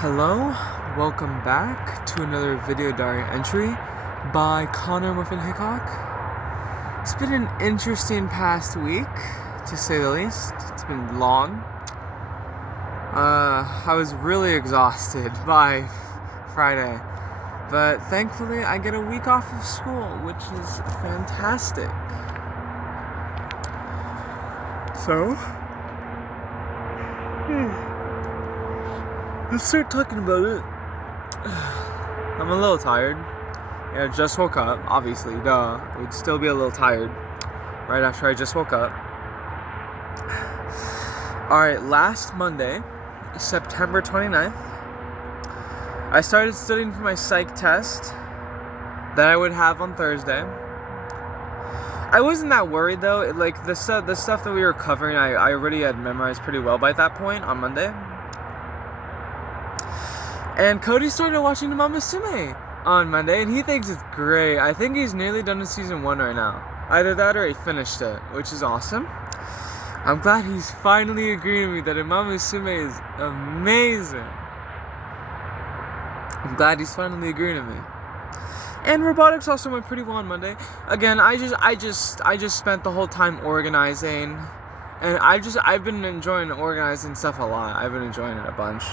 Hello, welcome back to another video diary entry by Connor Muffin Hickok. It's been an interesting past week, to say the least. It's been long. I was really exhausted by Friday, but thankfully I get a week off of school, which is fantastic. So, let's start talking about it. I'm a little tired. I just woke up, obviously, duh. I would still be a little tired right after I just woke up. Alright, last Monday, September 29th, I started studying for my psych test that I would have on Thursday. I wasn't that worried though. The stuff that we were covering, I already had memorized pretty well by that point on Monday. And Cody started watching Mama Sume on Monday, and he thinks it's great. I think he's nearly done with season 1 right now. Either that or he finished it, which is awesome. I'm glad he's finally agreeing with me that Mama Sume is amazing. I'm glad he's finally agreeing with me. And robotics also went pretty well on Monday. Again, I just spent the whole time organizing, and I've been enjoying organizing stuff a lot. I've been enjoying it a bunch.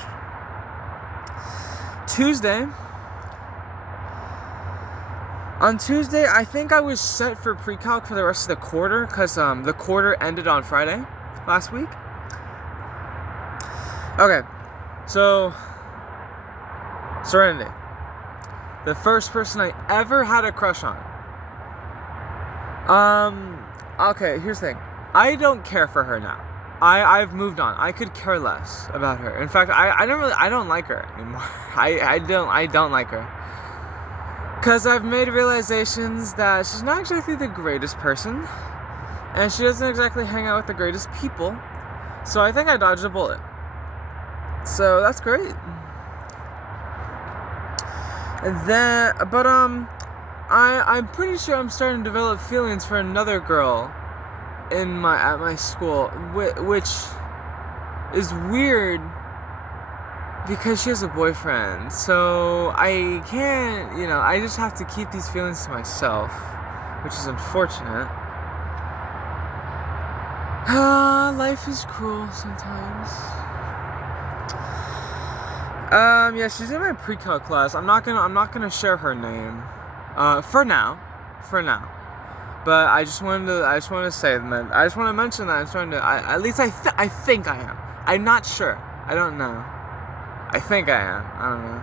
On Tuesday, I think I was set for pre-calc for the rest of the quarter, because the quarter ended on Friday last week. Okay, so Serenity, the first person I ever had a crush on. Okay, here's the thing. I don't care for her now. I've moved on. I could care less about her. In fact, I don't like her anymore. I don't like her. Cause I've made realizations that she's not exactly the greatest person, and she doesn't exactly hang out with the greatest people. So I think I dodged a bullet. So that's great. And then, but I'm pretty sure I'm starting to develop feelings for another girl at my school, which is weird because she has a boyfriend. So I can't, I just have to keep these feelings to myself, which is unfortunate. Life is cruel sometimes. Yeah, she's in my pre-calc class. I'm not gonna share her name, for now. But I just wanted to say that. I just want to mention that I'm starting to. At least I think I am. I'm not sure. I don't know. I think I am. I don't know.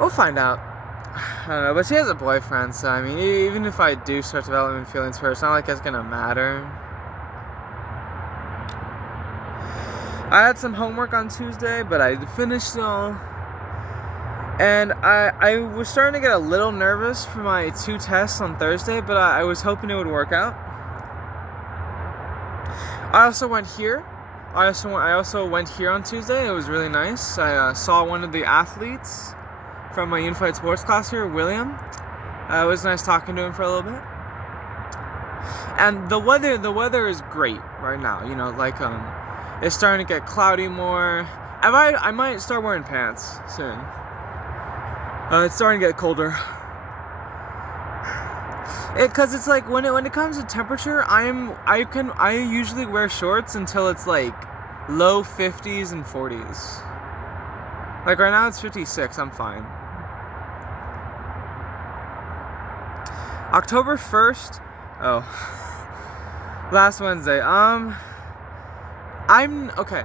We'll find out. I don't know. But she has a boyfriend, so I mean, even if I do start developing feelings for her, it's not like it's gonna matter. I had some homework on Tuesday, but I finished it all. And I was starting to get a little nervous for my 2 tests on Thursday, but I was hoping it would work out. I also went here. I also went here on Tuesday. It was really nice. I saw one of the athletes from my Unified Sports class here, William. It was nice talking to him for a little bit. And the weather is great right now. It's starting to get cloudy more. I might start wearing pants soon. It's starting to get colder. Cause it's like when it comes to temperature, I usually wear shorts until it's like low 50s and 40s. Like right now it's 56. I'm fine. October 1st. Oh, last Wednesday. I'm okay.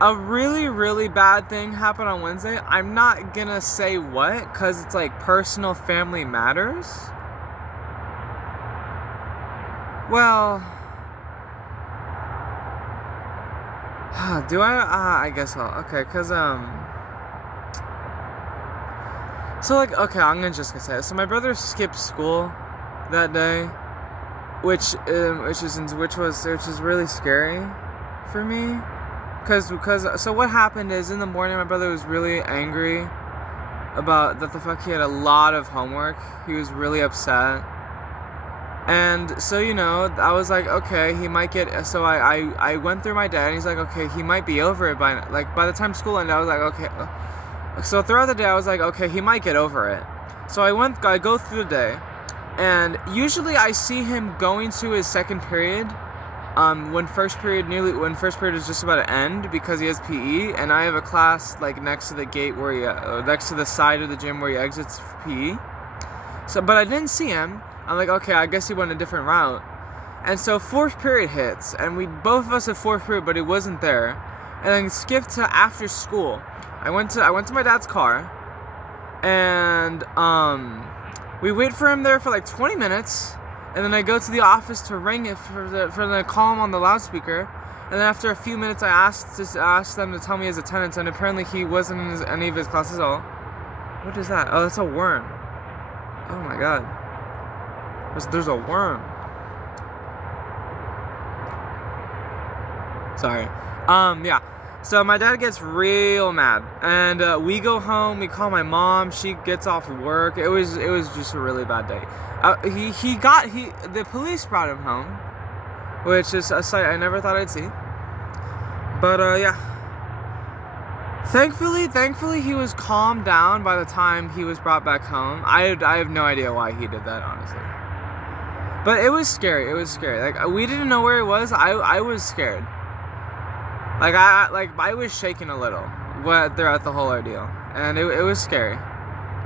A really, really bad thing happened on Wednesday. I'm not gonna say what, because it's like personal family matters. Well, do I? I guess I'll. Okay, because, so like, okay, I'm just gonna say it. So my brother skipped school that day, which was really scary for me. So what happened is in the morning my brother was really angry about that the fuck he had a lot of homework. He was really upset. And so, I was like, okay, he might get, so I went through my day, and he's like, okay, he might be over it by the time school ended. I was like, okay. So throughout the day, I was like, okay, he might get over it. So I go through the day, and usually I see him going to his second period, when first period is just about to end, because he has PE, and I have a class like next to the gate next to the side of the gym where he exits PE. So, but I didn't see him. I'm like, okay, I guess he went a different route. And so fourth period hits, and both of us had fourth period, but he wasn't there. And then skipped to after school. I went to my dad's car, and we wait for him there for like 20 minutes. And then I go to the office to ring it for the call him on the loudspeaker. And then after a few minutes, I asked them to tell me his attendance, and apparently he wasn't in any of his classes at all. What is that? Oh, that's a worm. Oh my god. There's a worm. Sorry. Yeah. So my dad gets real mad, and we go home. We call my mom. She gets off work. It was just a really bad day. The police brought him home, which is a sight I never thought I'd see. But yeah. Thankfully, he was calmed down by the time he was brought back home. I have no idea why he did that, honestly. But it was scary. Like, we didn't know where he was. I was scared. I was shaking a little throughout the whole ordeal, and it was scary.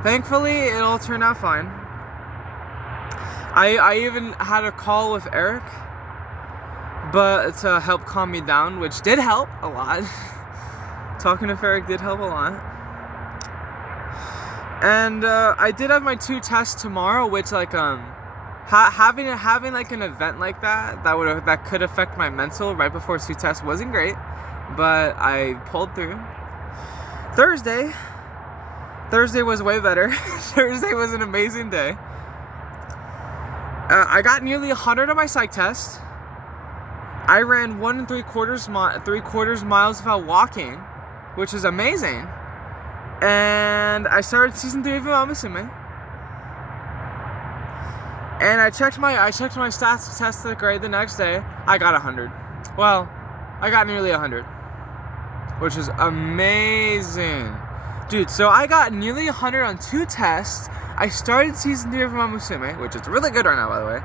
Thankfully, it all turned out fine. I even had a call with Eric, but to help calm me down, which did help a lot. Talking to Eric did help a lot. And I did have my 2 tests tomorrow, which having like an event like that could affect my mental right before 2 tests wasn't great, but I pulled through. Thursday was way better. Thursday was an amazing day. I got nearly 100 on my psych test. I ran 1 3/4 miles without walking, which is amazing. And I started season 3 of Umamusume. And I checked my stats test grade the next day. I got 100. Well, I got nearly 100, which is amazing. Dude, so I got nearly 100 on 2 tests. I started season 3 of Umamusume, which is really good right now, by the way.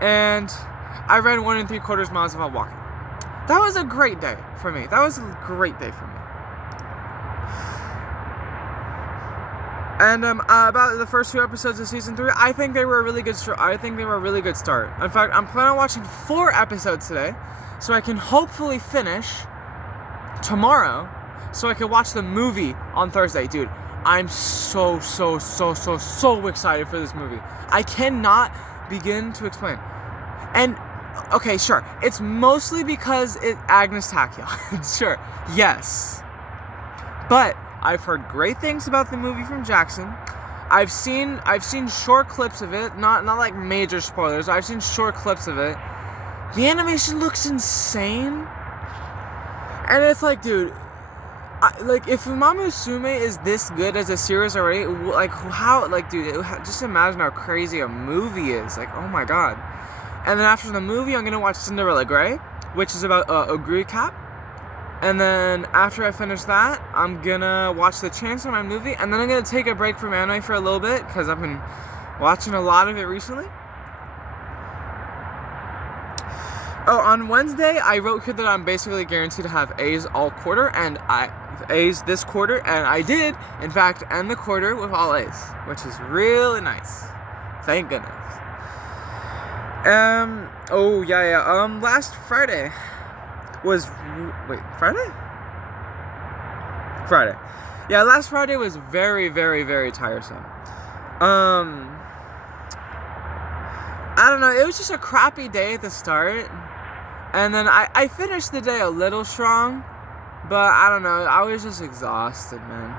And I ran 1 3/4 miles without walking. That was a great day for me. And about the first 2 episodes of season 3, I think they were a really good start. In fact, I'm planning on watching 4 episodes today, so I can hopefully finish tomorrow, so I can watch the movie on Thursday. Dude, I'm so excited for this movie. I cannot begin to explain. And okay, sure, it's mostly because it's Agnes Tachyon. Sure, yes, but I've heard great things about the movie from Jackson. I've seen short clips of it, not like major spoilers. I've seen short clips of it. The animation looks insane, and it's like, dude, if Umamusume is this good as a series already, just imagine how crazy a movie is. Like, oh my god. And then after the movie, I'm gonna watch Cinderella Grey, which is about Oguri Cap. And then after I finish that, I'm gonna watch the Chainsaw Man movie, and then I'm gonna take a break from anime for a little bit, because I've been watching a lot of it recently. Oh, on Wednesday, I wrote here that I'm basically guaranteed to have A's all quarter, and A's this quarter, and I did, in fact, end the quarter with all A's, which is really nice. Thank goodness. Last Friday was... Wait, Friday? Friday. Yeah, last Friday was very, very, very tiresome. I don't know, it was just a crappy day at the start. And then I finished the day a little strong, but I don't know, I was just exhausted, man.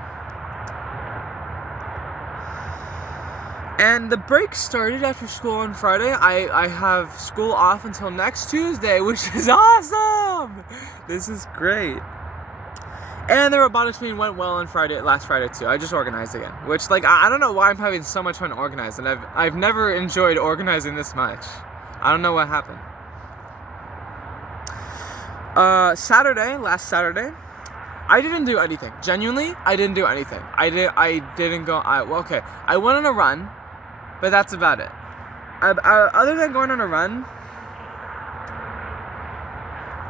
And the break started after school on Friday. I have school off until next Tuesday, which is awesome! This is great. And the robotics meeting went well on last Friday too. I just organized again, which, I don't know why I'm having so much fun organizing. I've never enjoyed organizing this much. I don't know what happened. Last Saturday, I didn't do anything. Genuinely, I didn't do anything. I didn't go. Okay. I went on a run, but that's about it. Other than going on a run,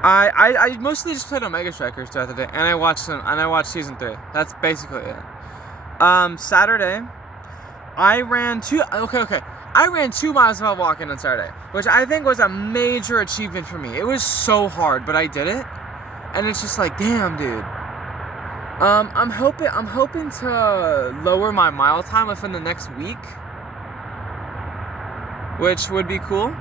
I mostly just played Omega Strikers throughout the day, and I watched season 3. That's basically it. Saturday, I ran 2 miles while walking on Saturday, which I think was a major achievement for me. It was so hard, but I did it, and it's just like, damn, dude. I'm hoping to lower my mile time within the next week, which would be cool.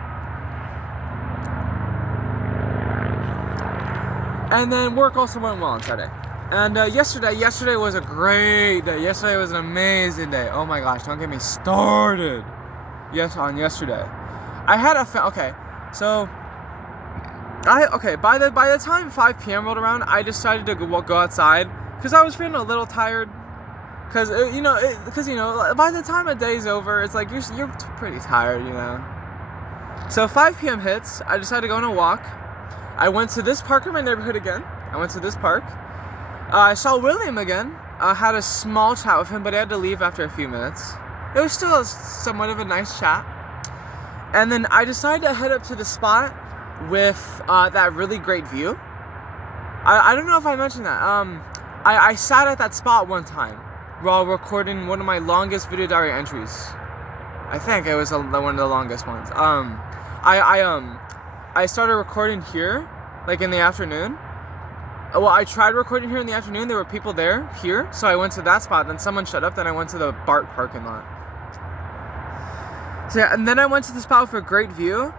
And then work also went well on Saturday. And yesterday was a great day. Yesterday was an amazing day. Oh my gosh, don't get me started. On yesterday, I had by the time 5 p.m. rolled around, I decided to go outside because I was feeling a little tired. Because by the time a day's over, it's like you're pretty tired, you know. So 5 p.m. hits. I decided to go on a walk. I went to this park in my neighborhood again. I saw William again. I had a small chat with him, but I had to leave after a few minutes. It was still somewhat of a nice chat. And then I decided to head up to the spot with that really great view. I don't know if I mentioned that. I sat at that spot one time while recording one of my longest video diary entries. I think it was one of the longest ones. I started recording here, like in the afternoon. Well, I tried recording here in the afternoon. There were people here, so I went to that spot. Then someone shut up. Then I went to the BART parking lot. So yeah, and then I went to the spot with a great view.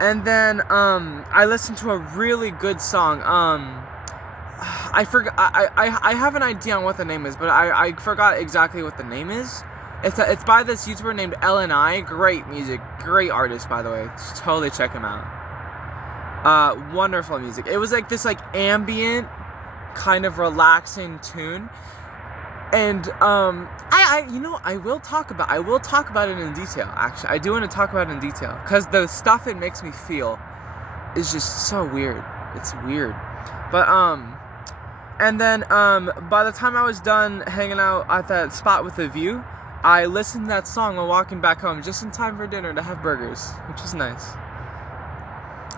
And then I listened to a really good song. I forgot. I have an idea on what the name is, but I forgot exactly what the name is. It's by this YouTuber named LNI. Great music, great artist, by the way. Just totally check him out. Wonderful music. It was like this ambient, kind of relaxing tune. And I will talk about it in detail. Actually, I do want to talk about it in detail because the stuff it makes me feel is just so weird. It's weird. But and then by the time I was done hanging out at that spot with the view, I listened to that song while walking back home just in time for dinner to have burgers, which is nice.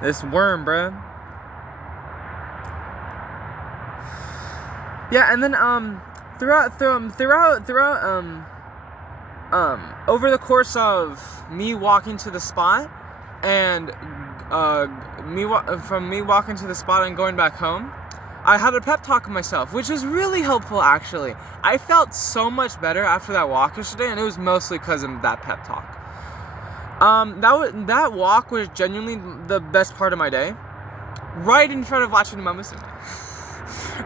This worm, bruh. Yeah, and then throughout over the course of me walking to the spot and me walking to the spot and going back home, I had a pep talk with myself, which was really helpful actually. I felt so much better after that walk yesterday, and it was mostly because of that pep talk. That walk was genuinely the best part of my day. Right in front of watching Mamusume.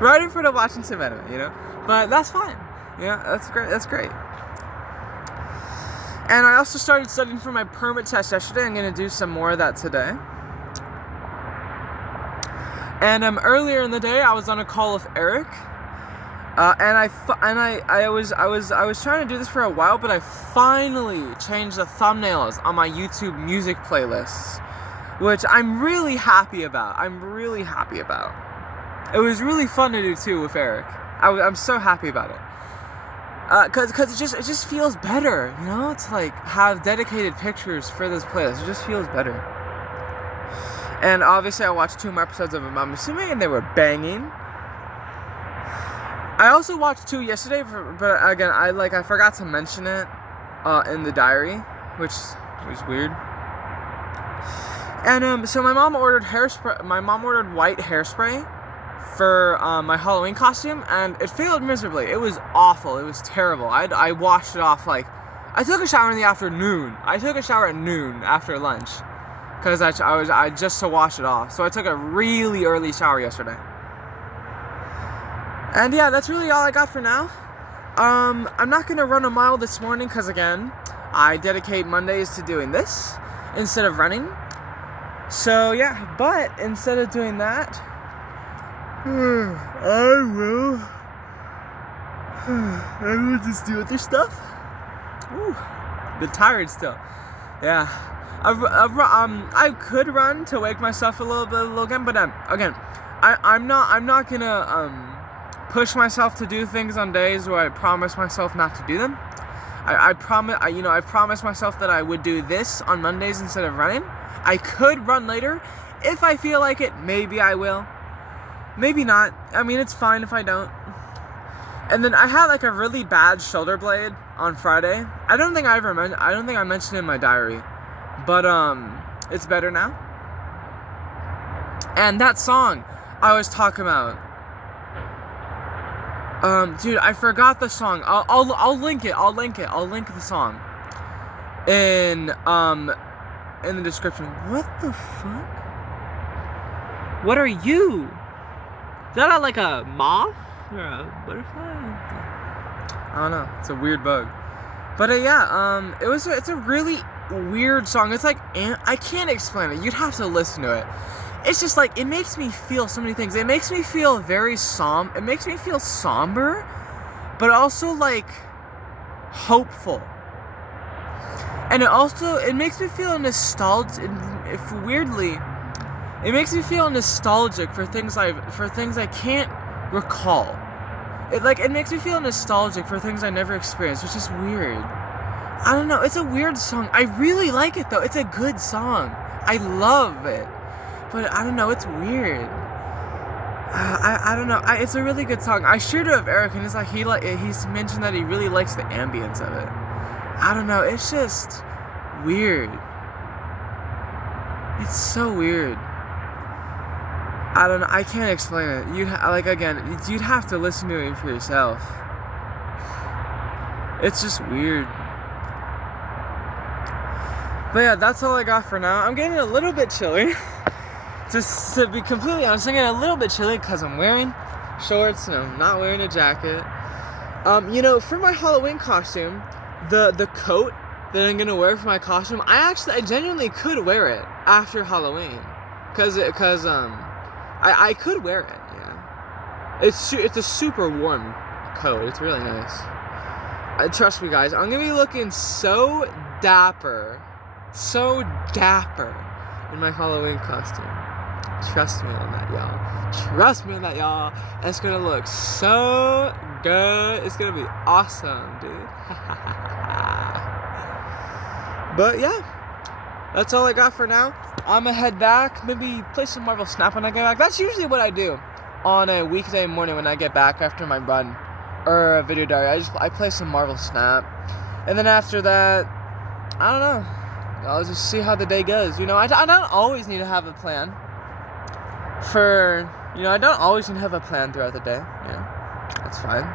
Right in front of watching some anime, you know? But that's fine. Yeah, that's great. And I also started studying for my permit test yesterday. I'm going to do some more of that today. And earlier in the day, I was on a call with Eric. And I was trying to do this for a while, but I finally changed the thumbnails on my YouTube music playlists, which I'm really happy about. It was really fun to do too with Eric. I'm so happy about it. Cause it just feels better, you know, to like have dedicated pictures for this playlist. It just feels better. And obviously, I watched 2 more episodes of Mamusume, and they were banging. I also watched 2 yesterday, but again, I forgot to mention it in the diary, which was weird. And so my mom ordered hairspray. My mom ordered white hairspray for my Halloween costume, and it failed miserably. It was awful. It was terrible. I washed it off I took a shower in the afternoon. I took a shower at noon after lunch, because I just to wash it off. So I took a really early shower yesterday. And yeah, that's really all I got for now. I'm not gonna run a mile this morning because again, I dedicate Mondays to doing this instead of running. So yeah, but instead of doing that, I will just do other stuff. Ooh, a bit tired still. Yeah. I could run to wake myself a little again, but again, I'm not gonna push myself to do things on days where I promise myself not to do them. I promised myself that I would do this on Mondays instead of running. I could run later if I feel like it. Maybe I will. Maybe not. I mean, it's fine if I don't. And then I had like a really bad shoulder blade on Friday. I don't think I mentioned it in my diary, but it's better now. And that song I was talking about, dude, I forgot the song. I'll link it. I'll link the song in the description. What the fuck? What are you? Is that like a moth or a butterfly? I don't know. It's a weird bug. But yeah, it's a really weird song. It's like, I can't explain it. You'd have to listen to it. It's just like, it makes me feel so many things. It makes me feel it makes me feel somber, but also like hopeful. And it makes me feel nostalgic. It makes me feel nostalgic for things I can't recall. It makes me feel nostalgic for things I never experienced, which is weird. I don't know. It's a weird song. I really like it though. It's a good song. I love it. But I don't know. It's weird. I don't know. It's a really good song. I shared it with Eric, and he's mentioned that he really likes the ambience of it. I don't know. It's just weird. It's so weird. I don't know. I can't explain it. You'd have to listen to it for yourself. It's just weird. But yeah, that's all I got for now. I'm getting a little bit chilly. Just to be completely honest, I'm getting a little bit chilly because I'm wearing shorts and I'm not wearing a jacket. For my Halloween costume, the coat that I'm gonna wear for my costume, I genuinely could wear it after Halloween, cause I could wear it. Yeah, it's a super warm coat. It's really nice. Trust me, guys. I'm gonna be looking so dapper in my Halloween costume. Trust me on that, y'all. And it's gonna look so good. It's gonna be awesome, dude. But yeah, that's all I got for now. I'm gonna head back, maybe play some Marvel Snap when I get back. That's usually what I do on a weekday morning when I get back after my run or a video diary. I play some Marvel Snap, and then after that, I don't know. I'll just see how the day goes. I don't always need to have a plan throughout the day. That's fine.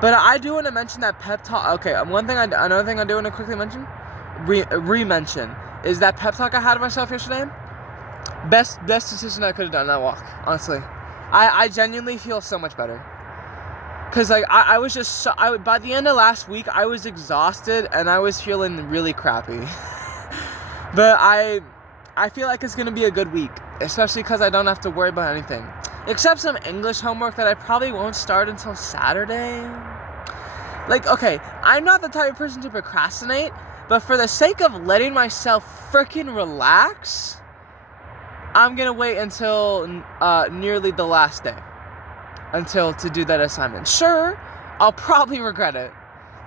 But I do want to mention that pep talk. Okay, another thing I do want to quickly mention, re-mention, is that pep talk I had of myself yesterday. Best decision I could have done that walk. Honestly, I genuinely feel so much better. Cause I was just by the end of last week I was exhausted and I was feeling really crappy. But I feel like it's gonna be a good week, especially because I don't have to worry about anything except some English homework that I probably won't start until Saturday. Okay, I'm not the type of person to procrastinate, but for the sake of letting myself freaking relax, I'm gonna wait until nearly the last day to do that assignment. Sure, I'll probably regret it,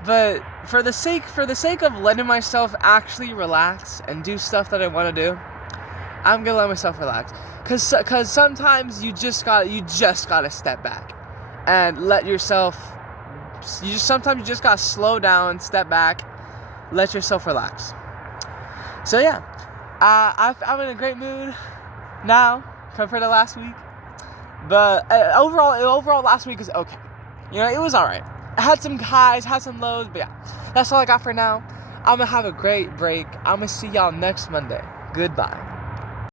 but for the sake of letting myself actually relax and do stuff that I want to do, I'm gonna let myself relax. Cause sometimes you just gotta step back and let yourself. Sometimes you just gotta slow down, step back, let yourself relax. So yeah, I'm in a great mood now compared to last week. But overall, last week is okay. It was alright. I had some highs, had some lows, but yeah, that's all I got for now. I'm gonna have a great break. I'm gonna see y'all next Monday. Goodbye.